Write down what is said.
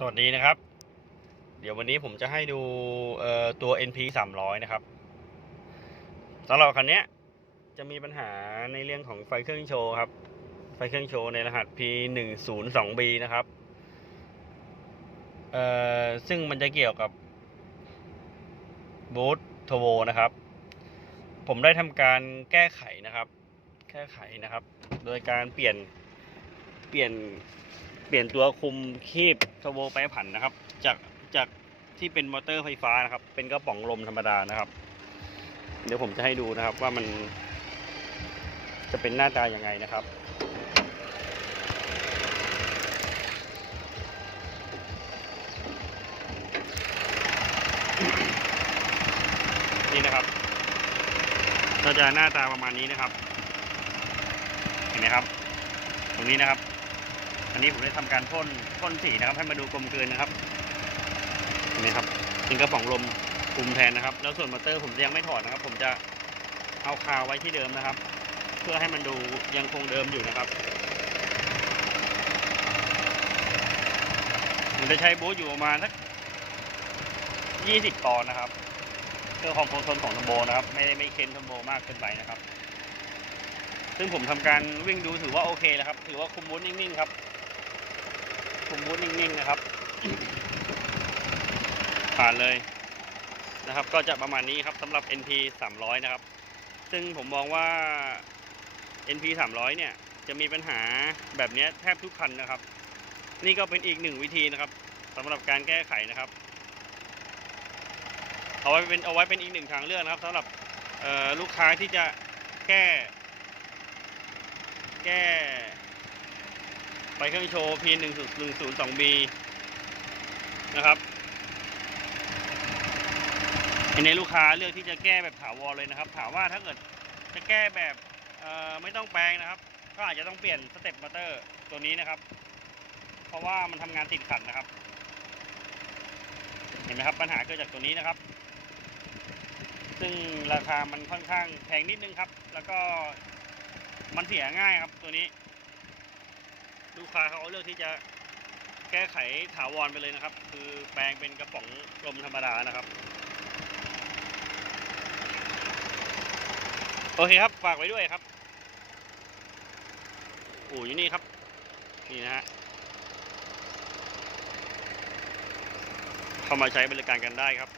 สวัสดีนะครับ เดี๋ยววันนี้ผมจะให้ดูตัว NP 300 นะครับสำหรับคันนี้จะมีปัญหาในเรื่องของไฟเครื่องโชว์ครับ ไฟเครื่องโชว์ในรหัส P 1 0 2 B นะครับเอ่อซึ่งมันจะเกี่ยวกับบูทโทโวนะครับ ผมได้ทำการแก้ไขนะครับ แก้ไขนะครับ โดยการเปลี่ยนเปลี่ยน เปลี่ยนตัวคุมคีบทโวไปรผันนะครับ จากจากที่เป็นมอเตอร์ไฟฟ้านะครับ เป็นกระป๋องลมธรรมดานะครับ เดี๋ยวผมจะให้ดูนะครับว่ามัน จะเป็นหน้าตาอยังไงนะครับนี่นะครับเราจะหน้าตาประมาณนี้นะครับ เห็นไหมครับ ตรงนี้นะครับ อันนี้ผมได้ทำการพ่นพ่นสีนะครับ ให้มาดูกลมกลืนนะครับนไหมครับเป็นกระป๋องลมคุมแทนนะครับ แล้วส่วนมอเตอร์ผมยังไม่ถอดนะครับ ผมจะเอาคาไว้ที่เดิมนะครับ เพื่อให้มันดูยังคงเดิมอยู่นะครับผมจะใช้บูทอยู่ประมาณสักยี่สิบปอนนะครับเพื่อความคงทนของทัมโบนะครับ ไม่ได้ไม่เค้นทัมโบมากเกินไปนะครับ ซึ่งผมทำการวิ่งดูถือว่าโอเคแล้วครับ ถือว่าคุมบูทนิ่งๆครับ คุมบูทนิ่งๆนะครับ ผ่านเลยนะครับ ก็จะประมาณนี้ครับสำหรับ NP 300 นะครับ ซึ่งผมมองว่า NP 300 เนี่ย จะมีปัญหาแบบนี้แทบทุกคันนะครับ นี่ก็เป็นอีกหนึ่งวิธีนะครับสำหรับการแก้ไขนะครับเอาไว้เป็นเอาไว้เป็นอีกหนึ่งทางเลือกนะครับสำหรับลูกค้าที่จะแก้ แก้ ไฟเครื่องโชว์ P 1 0 1 0 2 B นะครับอันนี้ลูกค้าเลือกที่จะแก้แบบถาวรเลยนะครับ ถามว่าถ้าเกิดจะแก้แบบไม่ต้องแปลงนะครับ ก็อาจจะต้องเปลี่ยนสเต็ปมอเตอร์ตัวนี้นะครับ เพราะว่ามันทำงานติดขัดนะครับ เห็นไหมครับปัญหาเกิดจากตัวนี้นะครับ ซึ่งราคามันค่อนข้างแพงนิดนึงครับ แล้วก็มันเสียง่ายครับตัวนี้ ลูกค้าเขาเลือกที่จะแก้ไขถาวรไปเลยนะครับ คือแปลงเป็นกระป๋องลมธรรมดานะครับ โอเคครับฝากไว้ด้วยครับอู่อยู่นี่ครับ นี่นะฮะเข้ามาใช้บริการกันได้ครับ